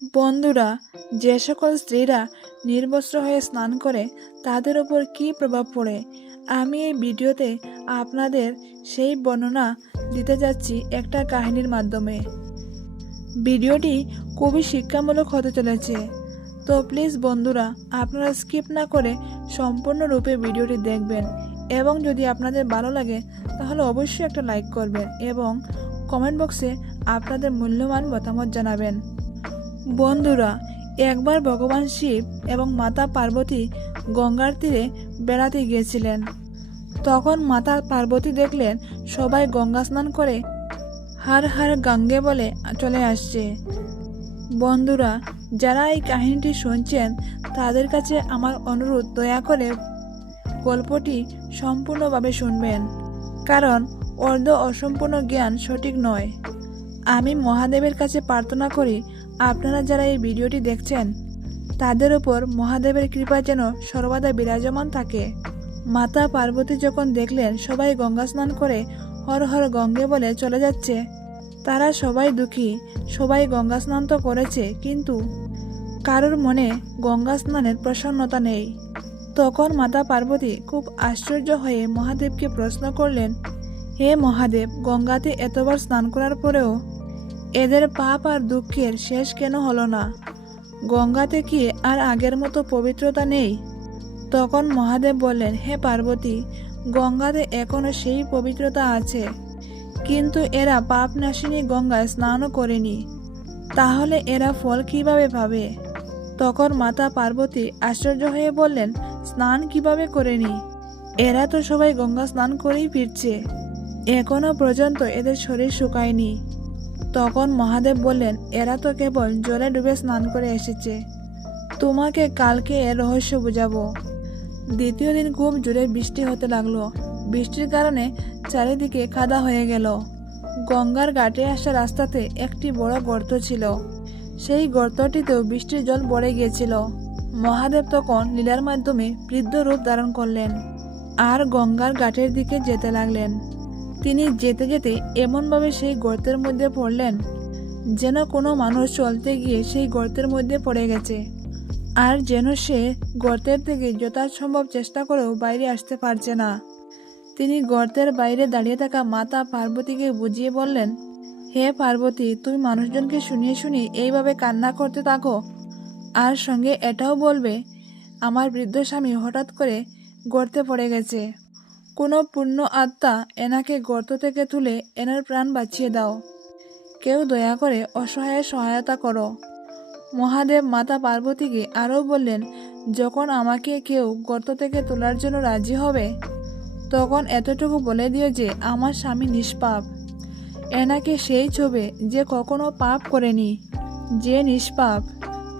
বন্ধুরা, যে সকল স্ত্রীরা নির্বস্ত্র হয়ে স্নান করে, তাদের ওপর কী প্রভাব পড়ে? আমি এই ভিডিওতে আপনাদের সেই বর্ণনা দিতে যাচ্ছি একটা কাহিনীর মাধ্যমে। ভিডিওটি খুবই শিক্ষামূলক হতে চলেছে। তো প্লিজ বন্ধুরা, আপনারা স্কিপ না করে সম্পূর্ণরূপে ভিডিওটি দেখবেন এবং যদি আপনাদের ভালো লাগে, তাহলে অবশ্যই একটা লাইক করবেন এবং কমেন্ট বক্সে আপনাদের মূল্যবান মতামত জানাবেন। বন্ধুরা, একবার ভগবান শিব এবং মাতা পার্বতী গঙ্গার তীরে বেড়াতে গিয়েছিলেন। তখন মাতা পার্বতী দেখলেন, সবাই গঙ্গা স্নান করে হার হার গঙ্গে বলে চলে আসছে। বন্ধুরা, যারা এই কাহিনীটি শুনছেন, তাদের কাছে আমার অনুরোধ, দয়া করে গল্পটি সম্পূর্ণভাবে শুনবেন। কারণ, অর্ধ অসম্পূর্ণ জ্ঞান সঠিক নয়। আমি মহাদেবের কাছে প্রার্থনা করি আপনারা যারা এই ভিডিওটি দেখছেন, তাদের উপর মহাদেবের কৃপা যেন সর্বদা বিরাজমান থাকে। মাতা পার্বতী যখন দেখলেন সবাই গঙ্গা স্নান করে হর হর গঙ্গে বলে চলে যাচ্ছে, তারা সবাই দুঃখী, সবাই গঙ্গা স্নান তো করেছে, কিন্তু কারোর মনে গঙ্গা স্নানের প্রসন্নতা নেই। তখন মাতা পার্বতী খুব আশ্চর্য হয়ে মহাদেবকে প্রশ্ন করলেন, হে মহাদেব, গঙ্গাতে এতবার স্নান করার পরেও এদের পাপ আর দুঃখের শেষ কেন হলো না? গঙ্গাতে কি আর আগের মতো পবিত্রতা নেই? তখন মহাদেব বললেন, হে পার্বতী, গঙ্গাতে এখনও সেই পবিত্রতা আছে। কিন্তু এরা পাপ নাশিনী গঙ্গায় স্নানও করেনি। তাহলে এরা ফল কীভাবে পাবে? তখন মাতা পার্বতী আশ্চর্য হয়ে বললেন, স্নান কীভাবে করেনি? এরা তো সবাই গঙ্গা স্নান করেই ফিরছে। এখনও পর্যন্ত এদের শরীর শুকায়নি। তখন মহাদেব বললেন, এরা তো কেবল জলে ডুবে স্নান করে এসেছে। তোমাকে কালকে এর রহস্য বুঝাবো। দ্বিতীয় দিন খুব জোরে বৃষ্টি হতে লাগল। বৃষ্টির কারণে চারিদিকে কাদা হয়ে গেল। গঙ্গার ঘাটে আসা রাস্তাতে একটি বড় গর্ত ছিল। সেই গর্তটিতেও বৃষ্টির জল পড়ে গিয়েছিল। মহাদেব তখন লীলার মাধ্যমে বৃদ্ধ রূপ ধারণ করলেন আর গঙ্গার ঘাটের দিকে যেতে লাগলেন। তিনি যেতে যেতে এমনভাবে সেই গর্তের মধ্যে পড়লেন যেন কোনো মানুষ চলতে গিয়ে সেই গর্তের মধ্যে পড়ে গেছে। আর যেন সে গর্তের থেকে যথাসম্ভব চেষ্টা করেও বাইরে আসতে পারছে না। তিনি গর্তের বাইরে দাঁড়িয়ে থাকা মাতা পার্বতীকে বুঝিয়ে বললেন, হে পার্বতী, তুমি মানুষজনকে শুনিয়ে শুনিয়ে এইভাবে কান্না করতে থাকো। আর সঙ্গে এটাও বলবে, আমার বৃদ্ধ স্বামী হঠাৎ করে গর্তে পড়ে গেছে। কোনো পূর্ণ আত্মা এনাকে গর্ত থেকে তুলে এনার প্রাণ বাঁচিয়ে দাও। কেউ দয়া করে অসহায়ের সহায়তা করো। মহাদেব মাতা পার্বতীকে আরও বললেন, যখন আমাকে কেউ গর্ত থেকে তোলার জন্য রাজি হবে, তখন এতটুকু বলে দিও যে আমার স্বামী নিষ্পাপ। এনাকে সেই ছবে যে কখনো পাপ করেনি। যে নিষ্পাপ,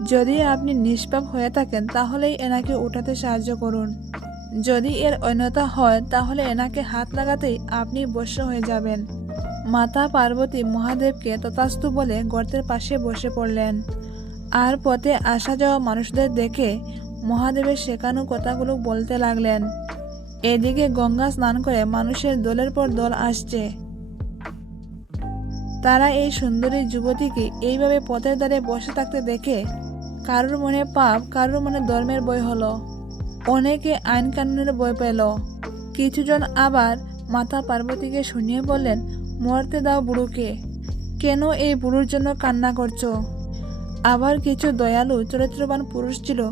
যদি আপনি নিষ্পাপ হয়ে থাকেন, তাহলেই এনাকে উঠাতে সাহায্য করুন। যদি এর অন্যতা হয়, তাহলে এনাকে হাত লাগাতেই আপনি বস্য হয়ে যাবেন। মাতা পার্বতী মহাদেবকে তথাস্তু বলে গর্তের পাশে বসে পড়লেন। আর পথে আসা যাওয়া মানুষদের দেখে মহাদেবের শেখানো কথাগুলো বলতে লাগলেন। এদিকে গঙ্গা স্নান করে মানুষের দলের পর দল আসছে। তারা এই সুন্দরী যুবতীকে এইভাবে পথের দ্বারে বসে থাকতে দেখে কারোর মনে পাপ, কারোর মনে ধর্মের বই হলো। অনেকে আইন কানুনের বই পেল। কিছুজন আবার মাতা পার্বতীকে শুনিয়ে বললেন, মরতে দাও বুড়োকে। কেন এই বুড়োর জন্য কান্না করছ? আবার কিছু দয়ালু চরিত্রবান পুরুষ ছিল,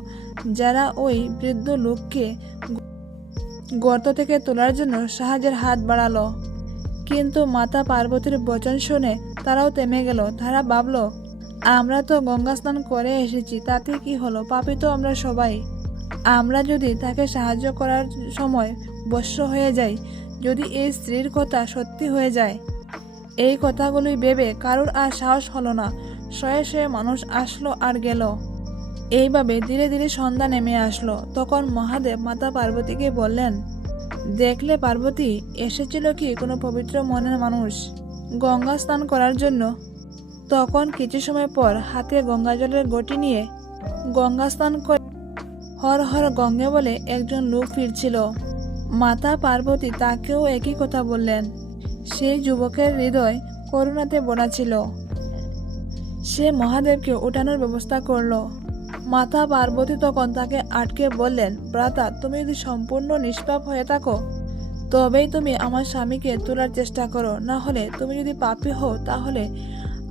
যারা ওই বৃদ্ধ লোককে গর্ত থেকে তোলার জন্য সাহায্যের হাত বাড়ালো। কিন্তু মাতা পার্বতীর বচন শুনে তারাও থেমে গেল। তারা ভাবল, আমরা তো গঙ্গা স্নান করে এসেছি, তাতে কি হলো? পাপি তো আমরা সবাই। আমরা যদি তাকে সাহায্য করার সময় বস্য হয়ে যাই, যদি এই স্ত্রীর কথা সত্যি হয়ে যায়, এই কথাগুলি ভেবে কারোর আর সাহস হলো না। শয়ে শয়ে মানুষ আসলো আর গেল। এইভাবে ধীরে ধীরে সন্ধ্যা নেমে আসলো। তখন মহাদেব মাতা পার্বতীকে বললেন, দেখলে পার্বতী, এসেছিল কি কোনো পবিত্র মনের মানুষ? গঙ্গা স্নান করার জন্য? তখন কিছু সময় পর হাতে গঙ্গা জলের গটি নিয়ে গঙ্গা স্নান করে হর হর গঙ্গে বলে একজন লোক ফিরছিল। মাতা পার্বতী তাকেও একই কথা বললেন। সেই যুবকের হৃদয় করুণাতে বোনা ছিল। সে মহাদেবকে ওঠানোর ব্যবস্থা করল। মাতা পার্বতী তখন তাকে আটকে বললেন, ভ্রাতা, তুমি যদি সম্পূর্ণ নিষ্পাপ হয়ে থাকো, তবেই তুমি আমার স্বামীকে তোলার চেষ্টা করো। না হলে তুমি যদি পাপী হও, তাহলে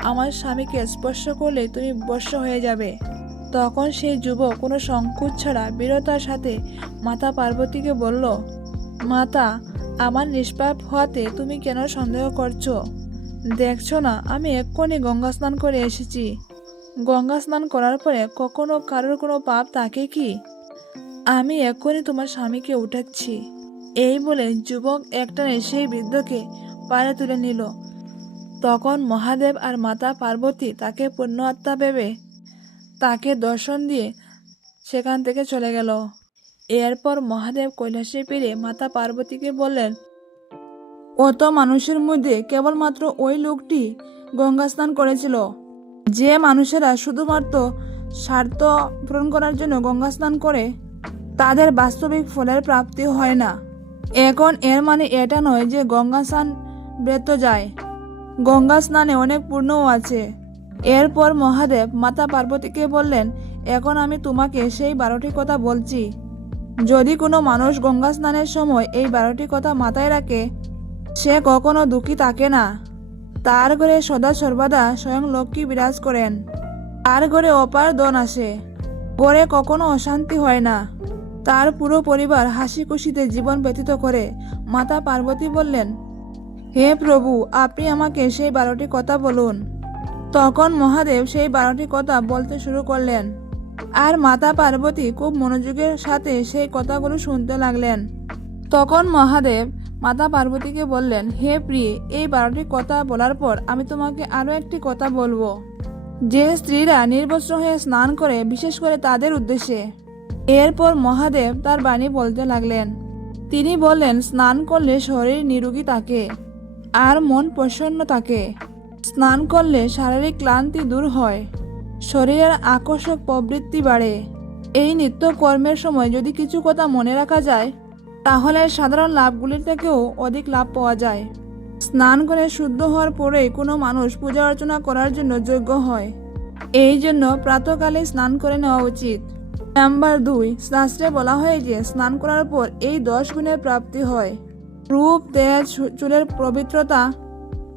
আমার স্বামীকে স্পর্শ করলে তুমি বর্ষ হয়ে যাবে। তখন সেই যুবক কোনো সংকোচ ছাড়া বীরতার সাথে মাতা পার্বতীকে বলল, মাতা, আমার নিষ্পাপ হওয়াতে তুমি কেন সন্দেহ করছ? দেখছ না, আমি এক্ষুনি গঙ্গা স্নান করে এসেছি। গঙ্গা স্নান করার পরে কখনো কারোর কোনো পাপ থাকে কি? আমি এক্ষুনি তোমার স্বামীকে উঠাচ্ছি। এই বলে যুবক একটানে সেই বৃদ্ধকে পায়ে তুলে নিল। তখন মহাদেব আর মাতা পার্বতী তাকে পূর্ণ আত্মা ভেবে তাকে দর্শন দিয়ে সেখান থেকে চলে গেল। এরপর মহাদেব কৈলাসে ফিরে মাতা পার্বতীকে বললেন অত মানুষের মধ্যে কেবলমাত্র ওই লোকটি গঙ্গা স্নান করেছিল। যে মানুষেরা শুধুমাত্র স্বার্থ পূরণ করার জন্য গঙ্গা স্নান করে, তাদের বাস্তবিক ফলের প্রাপ্তি হয় না। এখন এর মানে এটা নয় যে গঙ্গা স্নান ব্যর্থ যায়। গঙ্গা স্নানে অনেক পূর্ণও আছে। এরপর মহাদেব মাতা পার্বতীকে বললেন, এখন আমি তোমাকে সেই বারোটি কথা বলছি। যদি কোনো মানুষ গঙ্গা স্নানের সময় এই বারোটি কথা মাথায় রাখে, সে কখনো দুঃখী থাকে না। তার ঘরে সদা সর্বদা স্বয়ং লক্ষ্মী বিরাজ করেন। তার ঘরে অপার দন আসে। ঘরে কখনো অশান্তি হয় না। তার পুরো পরিবার হাসি খুশিতে জীবন ব্যতীত করে মাতা পার্বতী বললেন, হে প্রভু, আপনি আমাকে সেই বারোটি কথা বলুন। তখন মহাদেব সেই বারোটি কথা বলতে শুরু করলেন। আর মাতা পার্বতী খুব মনোযোগের সাথে সেই কথাগুলো শুনতে লাগলেন। তখন মহাদেব মাতা পার্বতীকে বললেন, হে প্রিয়ে, এই বারোটি কথা বলার পর আমি তোমাকে আরও একটি কথা বলব। যে স্ত্রীরা নির্বস্ত্র হয়ে স্নান করে, বিশেষ করে তাদের উদ্দেশ্যে। এরপর মহাদেব তার বাণী বলতে লাগলেন। তিনি বললেন, স্নান করলে শরীর নিরোগী থাকে আর মন প্রসন্ন থাকে। স্নান করলে শারীরিক ক্লান্তি দূর হয়। শরীরের আকর্ষক প্রবৃত্তি বাড়ে। এই নিত্য কর্মের সময় যদি কিছু কথা মনে রাখা যায়, তাহলে সাধারণ লাভগুলির থেকেও অধিক লাভ পাওয়া যায়। স্নান করে শুদ্ধ হওয়ার পরেই কোনো মানুষ পূজা অর্চনা করার জন্য যোগ্য হয়। এই জন্য প্রাতকালে স্নান করে নেওয়া উচিত। নাম্বার দুই, শাস্ত্রে বলা হয় যে স্নান করার পর এই দশ গুণের প্রাপ্তি হয়। রূপ, তেজ, চুলের পবিত্রতা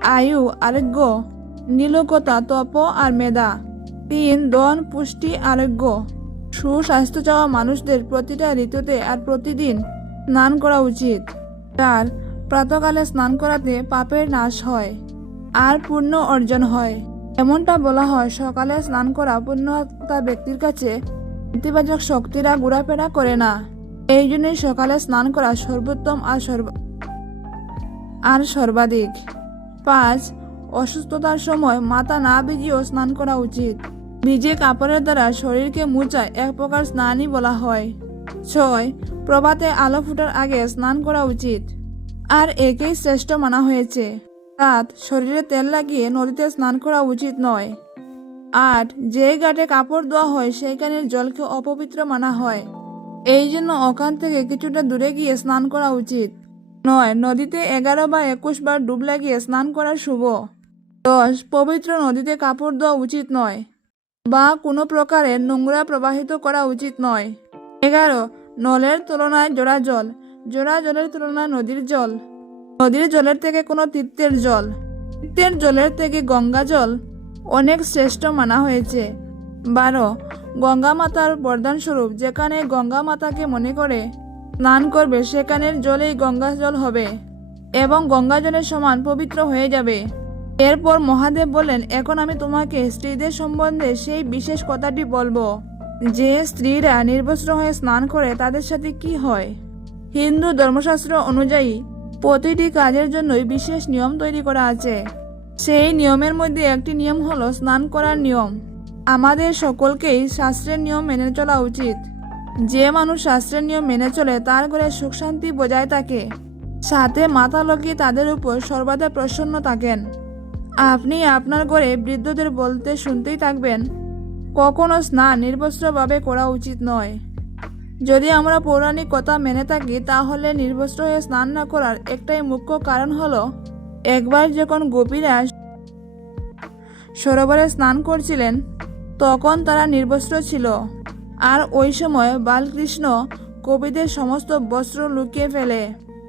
আয়ু আরোগ্য, নীলকতা তপ আর মেধা। তিন, দন, পুষ্টি, আরোগ্য। সুস্বাস্থ্য চাওয়া মানুষদের প্রতিটা ঋতুতে আর প্রতিদিন স্নান করা উচিত। চার, প্রাতকালে স্নান করাতে পাপের নাশ হয় আর পুণ্য অর্জন হয়। এমনটা বলা হয়, সকালে স্নান করা পুণ্যতা ব্যক্তির কাছে ইতিবাচক শক্তিরা ঘোরাফেরা করে না। এই জন্যই সকালে স্নান করা সর্বোত্তম আর সর্ব আর সর্বাধিক। পাঁচ, অসুস্থতার সময় মাথা না ভিজিয়েও স্নান করা উচিত। ভিজে কাপড়ের দ্বারা শরীরকে মুছা এক প্রকার স্নানই বলা হয়। ছয়, প্রভাতে আলো ফুটার আগে স্নান করা উচিত। আর একেই শ্রেষ্ঠ মানা হয়েছে। সাত, শরীরে তেল লাগিয়ে নদীতে স্নান করা উচিত নয়। আট, যে ঘাটে কাপড় ধোয়া হয় সেইখানের জলকে অপবিত্র মানা হয়। এই জন্য ওখান থেকে কিছুটা দূরে গিয়ে স্নান করা উচিত। নয়। নদীতে এগারো বা একুশ বার ডুব লাগিয়ে স্নান করা শুভ। দশ। পবিত্র নদীতে কাপড় ধোয়া উচিত নয় বা কোনো প্রকারের নোংরা প্রবাহিত করা উচিত নয়। এগারো। নলের তুলনায় জোড়া জল। জোড়া জলের তুলনায় নদীর জল। নদীর জলের থেকে কোনো তীর্থের জল। তীর্থের জলের থেকে গঙ্গা জল অনেক শ্রেষ্ঠ মানা হয়েছে। বারো। গঙ্গা মাতার বরদান স্বরূপ যেখানে গঙ্গা মাতাকে মনে করে স্নান করবে সেখানের জলেই গঙ্গা জল হবে এবং গঙ্গা জলের সমান পবিত্র হয়ে যাবে। এরপর মহাদেব বললেন, এখন আমি তোমাকে স্ত্রীদের সম্বন্ধে সেই বিশেষ কথাটি বলব, যে স্ত্রীরা নির্বস্ত্র হয়ে স্নান করে তাদের সাথে কি হয়। হিন্দু ধর্মশাস্ত্র অনুযায়ী প্রতিটি কাজের জন্যই বিশেষ নিয়ম তৈরি করা আছে। সেই নিয়মের মধ্যে একটি নিয়ম হলো স্নান করার নিয়ম। আমাদের সকলকেই শাস্ত্রের নিয়ম মেনে চলা উচিত। যে মানুষ শাস্ত্রের নিয়ম মেনে চলে, তার ঘরে সুখ শান্তি বজায় থাকে। সাথে মাতা লোকই তাদের উপর সর্বদা প্রসন্ন থাকেন। আপনি আপনার ঘরে বৃদ্ধদের বলতে শুনতেই থাকবেন, কখনো স্নান নির্বস্ত্রভাবে করা উচিত নয়। যদি আমরা পৌরাণিক কথা মেনে থাকি, তাহলে নির্বস্ত্র হয়ে স্নান না করার একটাই মুখ্য কারণ হলো, একবার যখন গোপীরা সরোবরে স্নান করছিলেন, তখন তারা নির্বস্ত্র ছিল। আর ওই সময় বালকৃষ্ণ কবিদের সমস্ত বস্ত্র লুকিয়ে ফেলে।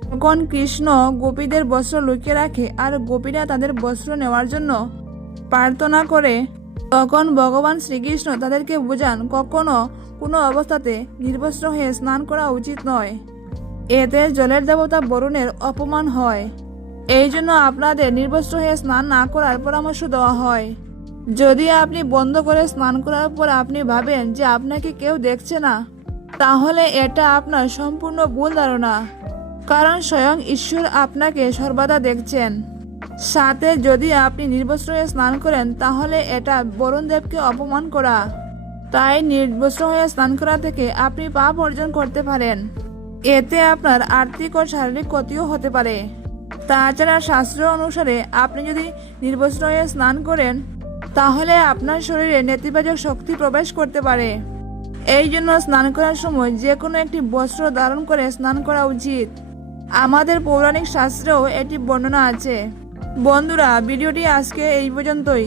তখন কৃষ্ণ গোপীদের বস্ত্র লুকিয়ে রাখে আর গোপীরা তাদের বস্ত্র নেওয়ার জন্য প্রার্থনা করে, তখন ভগবান শ্রীকৃষ্ণ তাদেরকে বোঝান, কখনো কোনো অবস্থাতে নির্বস্ত্র হয়ে স্নান করা উচিত নয়। এতে জলের দেবতা বরুণের অপমান হয়। এই জন্য আপনাদের নির্বস্ত্র হয়ে স্নান না করার পরামর্শ দেওয়া হয়। যদি আপনি বন্ধ করে স্নান করার পর আপনি ভাবেন যে আপনাকে কেউ দেখছে না, তাহলে এটা আপনার সম্পূর্ণ ভুল ধারণা। কারণ স্বয়ং ঈশ্বর আপনাকে সর্বদা দেখছেন। সাথে যদি আপনি নির্বস্ত্র হয়ে স্নান করেন, তাহলে এটা বরুণ দেবকে অপমান করা। তাই নির্বস্ত্র হয়ে স্নান করা থেকে আপনি পাপ অর্জন করতে পারেন। এতে আপনার আর্থিক ও শারীরিক ক্ষতিও হতে পারে। তাছাড়া শাস্ত্র অনুসারে আপনি যদি নির্বস্ত্র হয়ে স্নান করেন তাহলে আপনার শরীরে নেতিবাচক শক্তি প্রবেশ করতে পারে। এই জন্য স্নান করার সময় যে কোনো একটি বস্ত্র ধারণ করে স্নান করা উচিত। আমাদের পৌরাণিক শাস্ত্রেও এটি বর্ণনা আছে। বন্ধুরা, ভিডিওটি আজকে এই পর্যন্তই।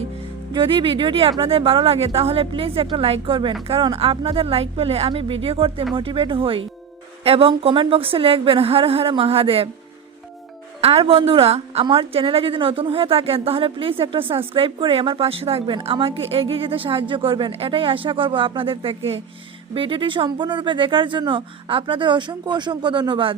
যদি ভিডিওটি আপনাদের ভালো লাগে, তাহলে প্লিজ একটা লাইক করবেন, কারণ আপনাদের লাইক পেলে আমি ভিডিও করতে মোটিভেট হই। এবং কমেন্ট বক্সে লিখবেন, হর হর মহাদেব। আর বন্ধুরা, আমার চ্যানেলে যদি নতুন হয়ে থাকেন, তাহলে প্লিজ একটা সাবস্ক্রাইব করে আমার পাশে থাকবেন। আমাকে এগিয়ে যেতে সাহায্য করবেন। এটাই আশা করব আপনাদের থেকে। ভিডিওটি সম্পূর্ণরূপে দেখার জন্য আপনাদের অসংখ্য অসংখ্য ধন্যবাদ।